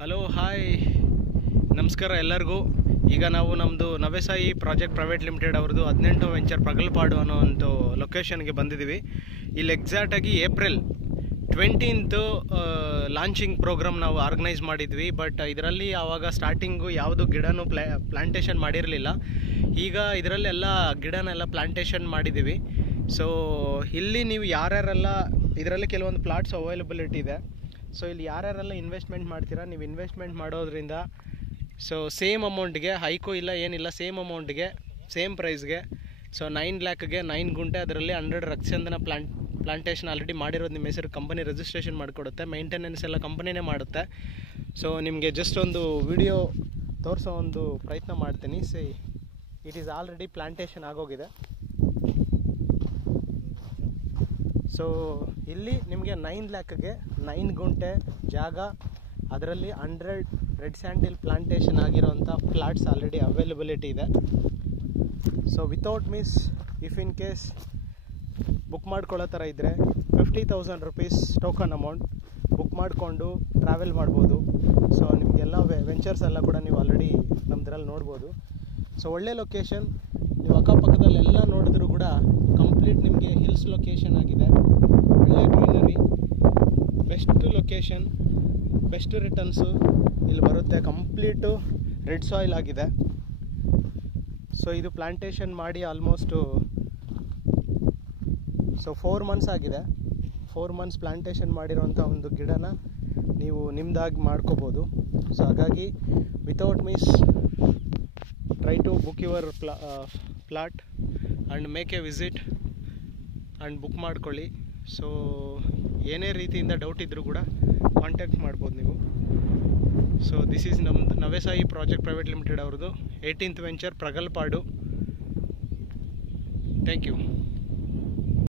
Hello hi ನಮಸ್ಕಾರ ಎಲ್ಲರಿಗೂ. ಈಗ ನಾವು ನಮ್ಮದು ನವೆಸಾಯಿ ಪ್ರಾಜೆಕ್ಟ್ ಪ್ರೈವೇಟ್ ಲಿಮಿಟೆಡ್ ಅವ್ರದ್ದು 18 ವೆಂಚರ್ ಪ್ರಗಲ್ಪಾಡು ಅನ್ನೋ ಒಂದು ಲೊಕೇಶನ್ಗೆ ಬಂದಿದ್ದೀವಿ. ಇಲ್ಲಿ ಎಕ್ಸಾಕ್ಟಾಗಿ ಏಪ್ರಿಲ್ 20th ಲಾಂಚಿಂಗ್ ಪ್ರೋಗ್ರಾಮ್ ನಾವು ಆರ್ಗನೈಸ್ ಮಾಡಿದ್ವಿ. ಬಟ್ ಇದರಲ್ಲಿ ಆವಾಗ ಸ್ಟಾರ್ಟಿಂಗು ಯಾವುದು ಗಿಡನೂ ಪ್ಲಾಂಟೇಷನ್ ಮಾಡಿರಲಿಲ್ಲ. ಈಗ ಇದರಲ್ಲೆಲ್ಲ ಗಿಡನೆಲ್ಲ ಪ್ಲಾಂಟೇಷನ್ ಮಾಡಿದ್ದೀವಿ. ಸೊ ಇಲ್ಲಿ ನೀವು ಯಾರ್ಯಾರೆಲ್ಲ ಇದರಲ್ಲಿ ಕೆಲವೊಂದು ಪ್ಲಾಟ್ಸ್ ಅವೈಲಬಿಲಿಟಿ ಇದೆ. ಸೊ ಇಲ್ಲಿ ಯಾರ್ಯಾರೆಲ್ಲ ಇನ್ವೆಸ್ಟ್ಮೆಂಟ್ ಮಾಡ್ತೀರಾ, ನೀವು ಇನ್ವೆಸ್ಟ್ಮೆಂಟ್ ಮಾಡೋದ್ರಿಂದ ಸೊ ಸೇಮ್ ಅಮೌಂಟ್ಗೆ ಹೈಕೋ ಇಲ್ಲ ಏನಿಲ್ಲ, ಸೇಮ್ ಅಮೌಂಟ್ಗೆ ಸೇಮ್ ಪ್ರೈಸ್ಗೆ ಸೊ 9 lakhಗೆ 9 ಗುಂಟೆ ಅದರಲ್ಲಿ 100 ರಕ್ಷಂದನ ಪ್ಲಾಂಟೇಷನ್ ಆಲ್ರೆಡಿ ಮಾಡಿರೋದು ನಿಮ್ಮ ಹೆಸರು ಕಂಪನಿ ರಿಜಿಸ್ಟ್ರೇಷನ್ ಮಾಡಿಕೊಡುತ್ತೆ. ಮೇಂಟೆನೆನ್ಸ್ ಎಲ್ಲ ಕಂಪನಿನೇ ಮಾಡುತ್ತೆ. ಸೊ ನಿಮಗೆ ಜಸ್ಟ್ ಒಂದು ವಿಡಿಯೋ ತೋರಿಸೋ ಒಂದು ಪ್ರಯತ್ನ ಮಾಡ್ತೀನಿ. ಇಟ್ ಈಸ್ ಆಲ್ರೆಡಿ ಪ್ಲಾಂಟೇಷನ್ ಆಗೋಗಿದೆ. ಸೊ ಇಲ್ಲಿ ನಿಮಗೆ 9 lakhಗೆ 9 ಗುಂಟೆ ಜಾಗ, ಅದರಲ್ಲಿ 100 ರೆಡ್ ಸ್ಯಾಂಡಿಲ್ ಪ್ಲಾಂಟೇಷನ್ ಆಗಿರೋಂಥ ಫ್ಲಾಟ್ಸ್ ಆಲ್ರೆಡಿ ಅವೈಲಬಿಲಿಟಿ ಇದೆ. So without miss if in case book ಮಾಡ್ಕೊಳ್ಳೋ ಥರ ಇದ್ದರೆ 50,000 rupees ಟೋಕನ್ ಅಮೌಂಟ್ ಬುಕ್ ಮಾಡಿಕೊಂಡು ಟ್ರಾವೆಲ್ ಮಾಡ್ಬೋದು. ಸೊ ನಿಮಗೆಲ್ಲ ವೆಂಚರ್ಸ್ ಎಲ್ಲ ಕೂಡ ನೀವು ಆಲ್ರೆಡಿ ನಮ್ಮದ್ರಲ್ಲಿ ನೋಡ್ಬೋದು. ಸೊ ಒಳ್ಳೆ ಲೊಕೇಶನ್, ನೀವು ಅಕ್ಕಪಕ್ಕದಲ್ಲೆಲ್ಲ ನೋಡಿದ್ರೂ ಕೂಡ ಕಂಪ್ಲೀಟ್ ನಿಮಗೆ ಹಿಲ್ಸ್ ಲೊಕೇಶನ್ ಆಗಿದೆ. ಒಳ್ಳೆ greenery, best location, best returns ಇಲ್ಲಿ ಬರುತ್ತೆ. ಕಂಪ್ಲೀಟು ರೆಡ್ ಸಾಯಿಲ್ ಆಗಿದೆ. ಸೊ ಇದು ಪ್ಲಾಂಟೇಷನ್ ಮಾಡಿ ಆಲ್ಮೋಸ್ಟು 4 months ಆಗಿದೆ. 4 months ಪ್ಲಾಂಟೇಷನ್ ಮಾಡಿರೋಂಥ ಒಂದು ಗಿಡನ ನೀವು ನಿಮ್ಮದಾಗಿ ಮಾಡ್ಕೋಬೋದು. ಸೊ ಹಾಗಾಗಿ without miss try to book your plot and make a visit and book ಮಾಡ್ಕೊಳ್ಳಿ. ಸೊ ಏನೇ ರೀತಿಯಿಂದ ಡೌಟ್ ಇದ್ದರೂ ಕೂಡ ಕಾಂಟ್ಯಾಕ್ಟ್ ಮಾಡ್ಬೋದು ನೀವು. ಸೊ ದಿಸ್ ಈಸ್ ನಮ್ಮದು ನವೆಸಾಯಿ ಪ್ರಾಜೆಕ್ಟ್ ಪ್ರೈವೇಟ್ ಲಿಮಿಟೆಡ್ ಅವ್ರದ್ದು 18th ವೆಂಚರ್ ಪ್ರಗಲ್ಪಾಡು. Thank you.